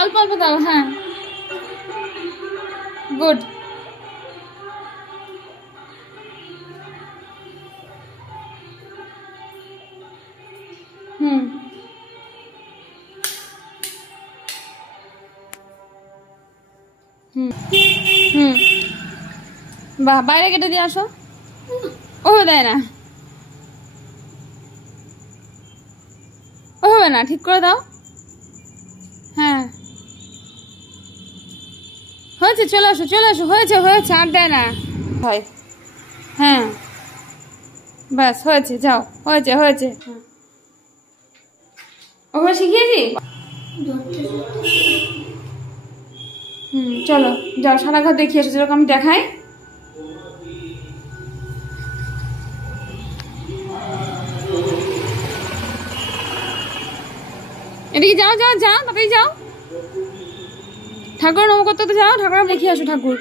অল্প অল্প দাও। হ্যাঁ, গুড। হুম হুম হুম, বাহ, বাইরে কেটে দিয়ে আসো। ও দেয় না, ও হবে না, ঠিক করে দাও। হ্যাঁ, হয়েছে, চলে আসো চলে আসো, হয়েছে হয়েছে, আর দেয় না হয়। হ্যাঁ, ব্যাস হয়েছে, যাও, হয়েছে হয়েছে। ওভাবে শিখিয়েছি। চলো যাও, সারা ঘর দেখিয়ে এসো, যেরকম আমি দেখাই। এদিকে যাও যাও যাও, তাড়াতাড়ি যাও, ঠাকুর নম করতে তো যাও, ঠাকুর দেখিয়ে আসো ঠাকুর।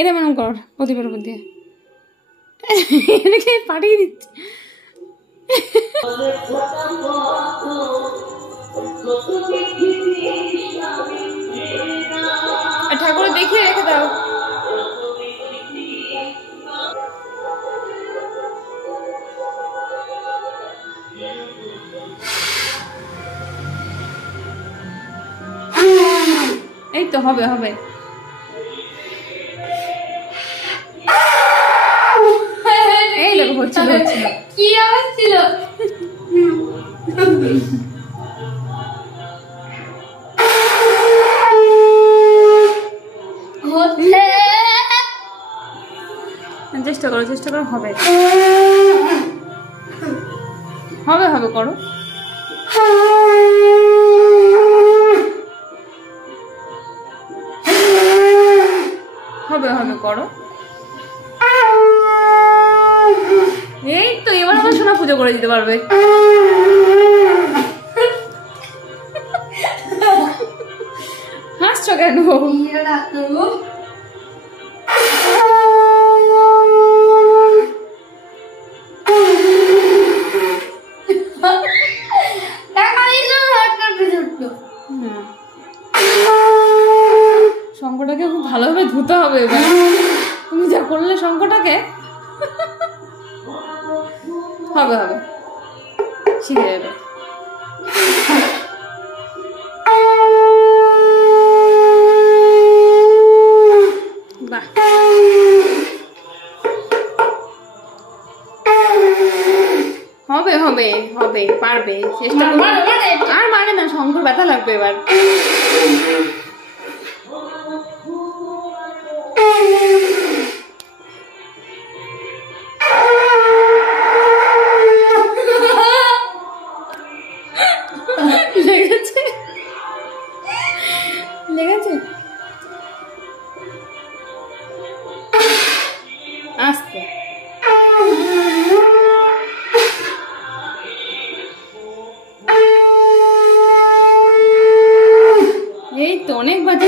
এরা মনে কর প্রদীপের উপর দিয়ে এটাকে পাঠিয়ে দিচ্ছে। ঠাকুর দেখিয়ে রেখে দাও। এই তো হবে হবে। এই দেখো হচ্ছিল হচ্ছিল, কি আওয়াজ ছিল। চেষ্টা করো চেষ্টা করো, হবে হবে হবে, করো। হবে হবে, করো। এই তো এবার আমার সোনা পুজো করে দিতে পারবে। হাসছো কেন? শঙ্কটাকে খুব ভালোভাবে ধুতে হবে এবার, তুমি যা করলে শঙ্কটাকে। হবে হবে, শিখে যাবে। বাহ, হবে হবে হবে, পারবে, চেষ্টা করবে। আর মানে না, শঙ্কর ব্যথা লাগবে এবার। লেগেছে লেগেছে, আস্তে। এই তো অনেক বাজে।